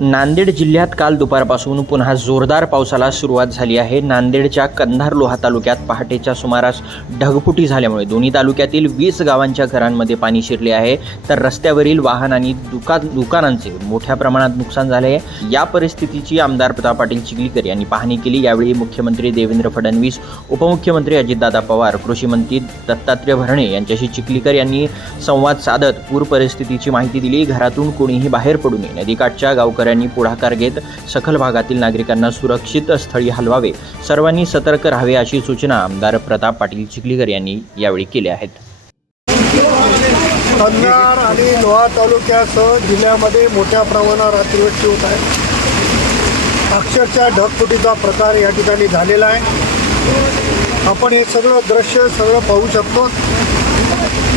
नांदेड जिल्ह्यात काल दुपारपासून पुन्हा जोरदार पावसाला सुरुवात झाली आहे नांदेडच्या कंधार लोहा तालुक्यात पहाटेच्या सुमारास ढगफुटी झाल्यामुळे दोन्ही तालुक्यातील वीस गावांच्या घरांमध्ये पाणी शिरले आहे तर रस्त्यावरील वाहन आणि दुका दुकानांचे मोठ्या प्रमाणात नुकसान झाले आहे या परिस्थितीची आमदार प्रताप पाटील चिखलीकर यांनी पाहणी केली यावेळी मुख्यमंत्री देवेंद्र फडणवीस उपमुख्यमंत्री अजितदादा पवार कृषी मंत्री दत्तात्रय भरणे यांच्याशी चिखलीकर यांनी संवाद साधत पूर परिस्थितीची माहिती दिली घरातून कोणीही बाहेर पडू नये नदीकाठच्या गावकर अधिकाऱ्यांनी पुढाकार घेत सखल भागातील नागरिकांना सुरक्षित स्थळी हलवावे सर्वांनी सतर्क राहावे अशी सूचना आमदार प्रताप पाटील चिखलीकर यांनी यावेळी केल्या आहेत कन्नार आणि लोहा तालुक्यासह जिल्ह्यामध्ये मोठ्या प्रमाणावर रात्रीवृष्टी होत आहे अक्षरशः ढगफुटीचा प्रकार या ठिकाणी झालेला आहे आपण हे सगळं दृश्य सगळं पाहू शकतो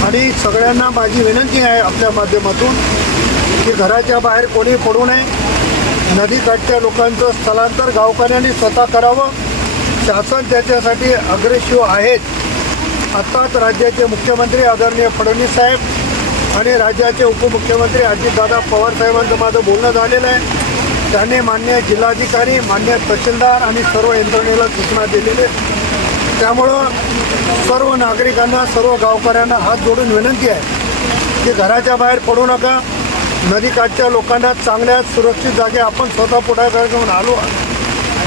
आणि सगळ्यांना माझी विनंती आहे आपल्या माध्यमातून की घराच्या बाहेर कोणी पडू नये नदीकाठच्या लोकांचं स्थलांतर गावकऱ्यांनी स्वतः करावं शासन त्याच्यासाठी अग्रेसिव्ह आहेत आत्ताच राज्याचे मुख्यमंत्री आदरणीय फडणवीस साहेब आणि राज्याचे उपमुख्यमंत्री अजितदादा पवार साहेबांचं माझं बोलणं झालेलं आहे त्यांनी मान्य जिल्हाधिकारी मान्य तहसीलदार आणि सर्व यंत्रणेला सूचना आहे त्यामुळं सर्व नागरिकांना सर्व गावकऱ्यांना हात जोडून विनंती आहे की घराच्या बाहेर पडू नका नदीकाठच्या लोकांना चांगल्या सुरक्षित जागे आपण स्वतः पुढाकार घेऊन आलो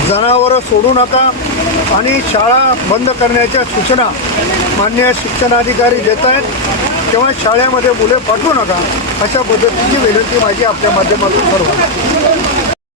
जनावरं सोडू नका आणि शाळा बंद करण्याच्या सूचना मान्य शिक्षणाधिकारी देत आहेत तेव्हा शाळेमध्ये मुले पाठवू नका अशा पद्धतीची विनंती माझी आपल्या माध्यमातून करू